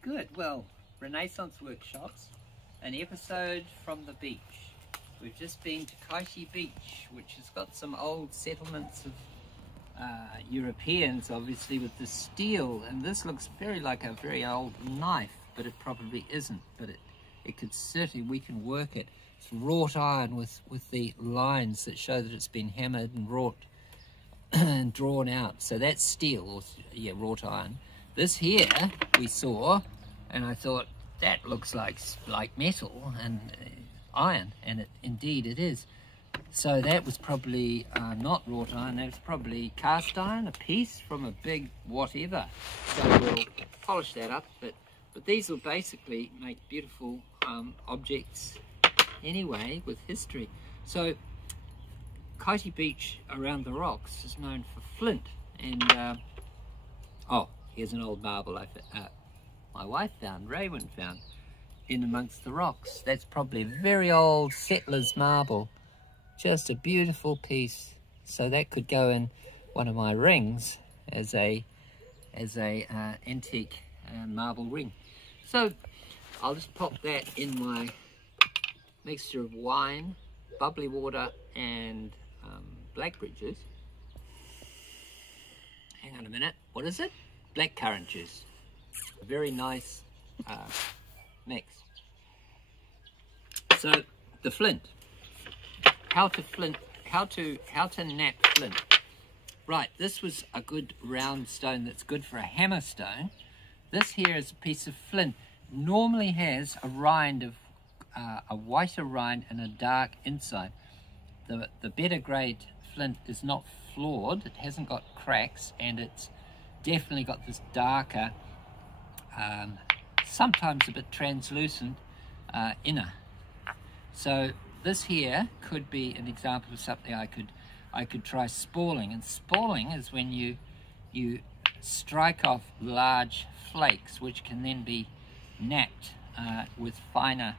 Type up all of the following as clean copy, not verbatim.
Good. Well, Renaissance Workshops, an episode from the beach. We've just been to Kaiti Beach, which has got some old settlements of Europeans, obviously, with the steel. And this looks like a very old knife, but it probably isn't. But it could certainly, we can work it. It's wrought iron with the lines that show that it's been hammered and wrought and drawn out. So that's steel, or yeah, wrought iron. This here we saw, and I thought that looks like metal and iron, and indeed it is. So that was probably not wrought iron, that was probably cast iron, a piece from a big whatever. So we'll polish that up a bit. But these will basically make beautiful objects anyway, with history. So Kaiti Beach around the rocks is known for flint, and oh, here's an old marble my wife found, Raywin found, in amongst the rocks. That's probably a very old settler's marble, just a beautiful piece. So that could go in one of my rings as a antique marble ring. So I'll just pop that in my mixture of wine, bubbly water, and blackberry juice. Hang on a minute, what is it? Blackcurrant juice. A very nice mix. So the flint. How to nap flint. Right, this was a good round stone that's good for a hammer stone. This here is a piece of flint. Normally has a rind of a whiter rind and a dark inside. The better grade flint is not flawed, it hasn't got cracks, and it's definitely got this darker, sometimes a bit translucent inner. So this here could be an example of something I could try spalling. And spalling is when you strike off large flakes, which can then be napped with finer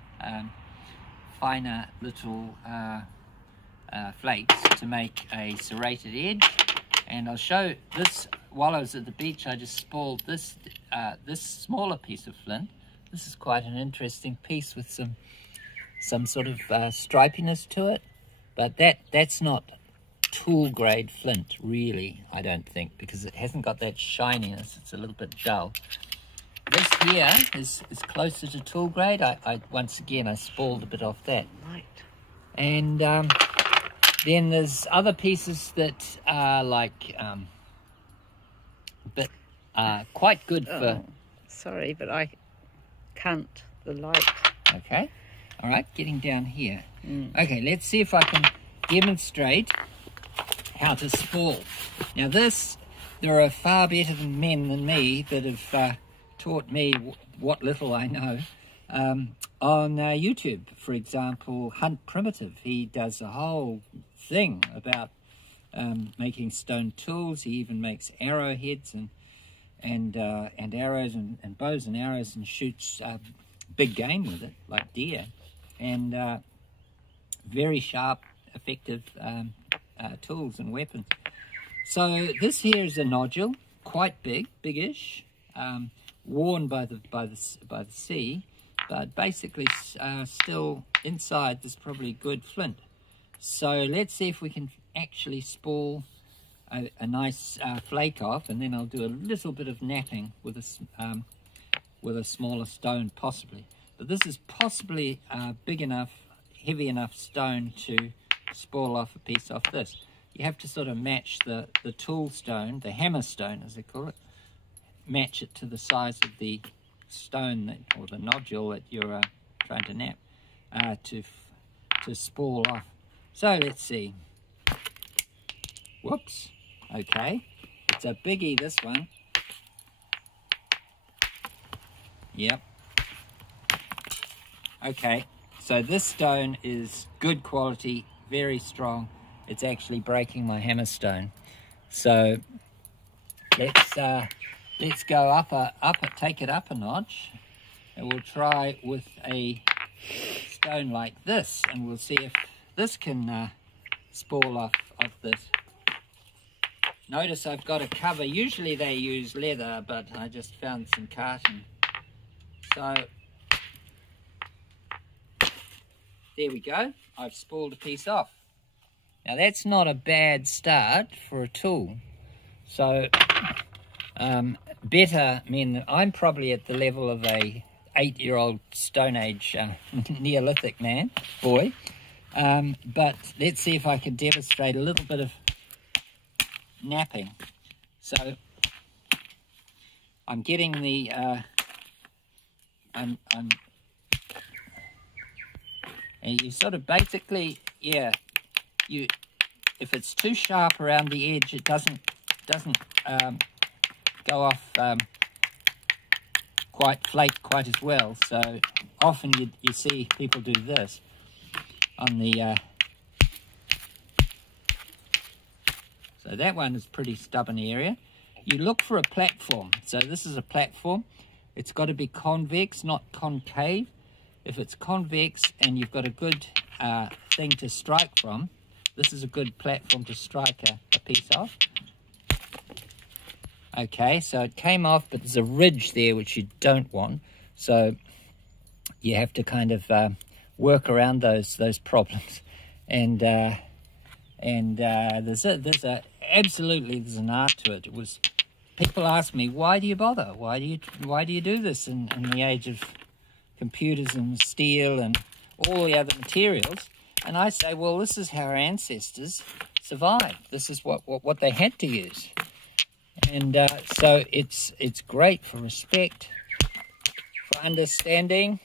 little flakes to make a serrated edge. And I'll show this. While I was at the beach, I just spalled this smaller piece of flint. This is quite an interesting piece with some sort of stripiness to it, but that's not tool grade flint really, I don't think, because it hasn't got that shininess. It's a little bit dull. This here is closer to tool grade. I once again I spalled a bit off that. Right. And then there's other pieces that are like quite good for. Sorry, but I can't. The light. Okay. All right. Getting down here. Okay. Let's see if I can demonstrate how to spall. Now there are far better men than me that have taught me what little I know. On YouTube, for example, Hunt Primitive, he does a whole thing about making stone tools. He even makes arrowheads and arrows and bows and arrows, and shoots big game with it, like deer, and very sharp, effective tools and weapons. So this here is a nodule, quite biggish, worn by the sea, but basically still inside there's probably good flint. So let's see if we can actually spall a nice flake off, and then I'll do a little bit of napping with a smaller stone possibly. But this is possibly big enough, heavy enough stone to spall off a piece off this. You have to sort of match the tool stone, the hammer stone as they call it, match it to the size of the stone or the nodule that you're trying to nap to spall off. So let's see. Whoops. Okay. It's a biggie, this one. Yep. Okay. So this stone is good quality, very strong. It's actually breaking my hammer stone. So let's go take it up a notch, and we'll try with a stone like this, and we'll see if this can spall off of this. Notice I've got a cover. Usually they use leather, but I just found some carton So there we go. I've spalled a piece off. Now that's not a bad start for a tool. So better mean I'm probably at the level of a 8-year-old Stone Age Neolithic boy. But let's see if I can demonstrate a little bit of knapping. So I'm getting the and you sort of basically, yeah, if it's too sharp around the edge, it doesn't go off flake quite as well. So often you see people do this on the so that one is pretty stubborn area. You look for a platform. So this is a platform. It's got to be convex, not concave. If it's convex and you've got a good thing to strike from, this is a good platform to strike a piece off. Okay, so it came off, but there's a ridge there which you don't want. So you have to kind of work around those problems. And there's an art to it. People ask me, why do you bother? Why do you do this in the age of computers and steel and all the other materials? And I say, well, this is how our ancestors survived. This is what they had to use. And so it's great for respect, for understanding,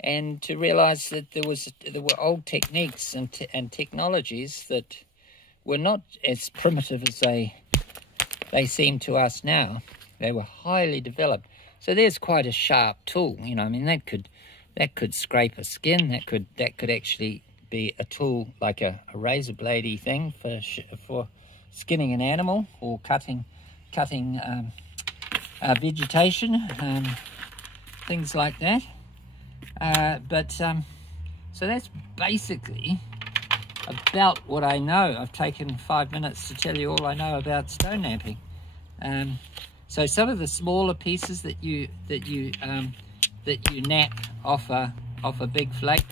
and to realize that there were old techniques and technologies that were not as primitive as they seem to us now. They were highly developed. So there's quite a sharp tool, you know. I mean, that could scrape a skin. That could actually be a tool like a razor bladey thing for skinning an animal or cutting vegetation, things like that. So that's basically about what I know. I've taken 5 minutes to tell you all I know about stone knapping. So some of the smaller pieces that you knap off a big flake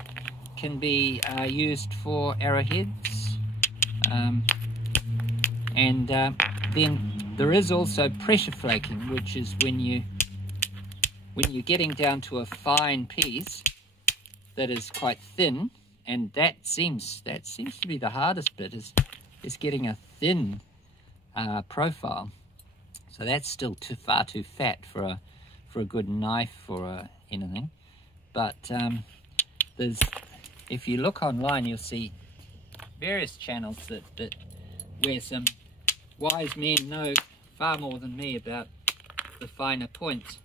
can be used for arrowheads, and then there is also pressure flaking, which is when you're getting down to a fine piece that is quite thin, and that seems to be the hardest bit, is getting a thin profile. So that's still far too fat for a good knife or anything. But if you look online, you'll see various channels that where some wise men know far more than me about the finer points,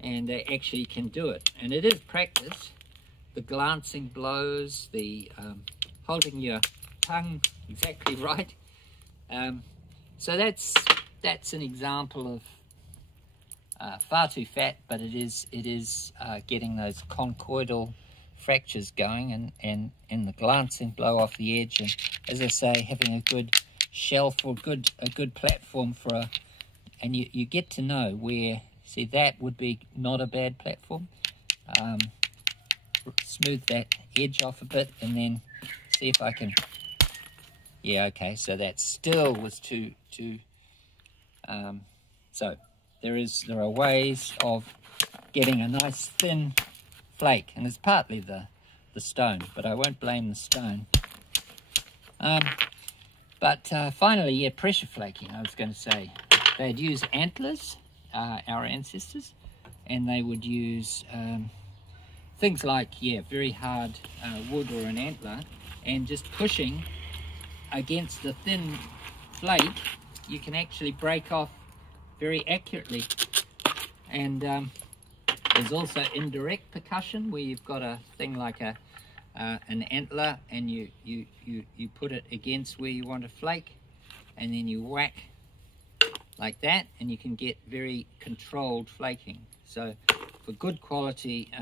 and they actually can do it. And it is practice. The glancing blows, the holding your tongue exactly right. So that's an example of far too fat, but it is getting those conchoidal fractures going, and the glancing blow off the edge, and as I say, having a good shelf or a good platform and you get to know where. See, that would be not a bad platform. Smooth that edge off a bit, and then see if I can. Yeah, okay. So that still was too. So there are ways of getting a nice thin flake, and it's partly the stone, but I won't blame the stone. But finally, yeah, pressure flaking. I was going to say they'd use antlers, our ancestors, and they would use things like, yeah, very hard wood or an antler, and just pushing against the thin flake, you can actually break off very accurately. And there's also indirect percussion, where you've got a thing like an antler, and you put it against where you want to flake, and then you whack like that, and you can get very controlled flaking. So for good quality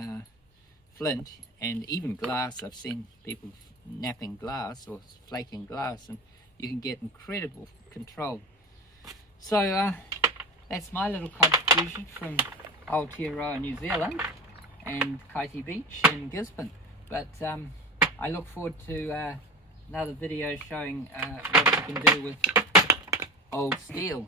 flint and even glass, I've seen people knapping glass or flaking glass, and you can get incredible control. So that's my little contribution from Aotearoa, New Zealand, and Kaiti Beach in Gisborne. But I look forward to another video showing what you can do with old steel.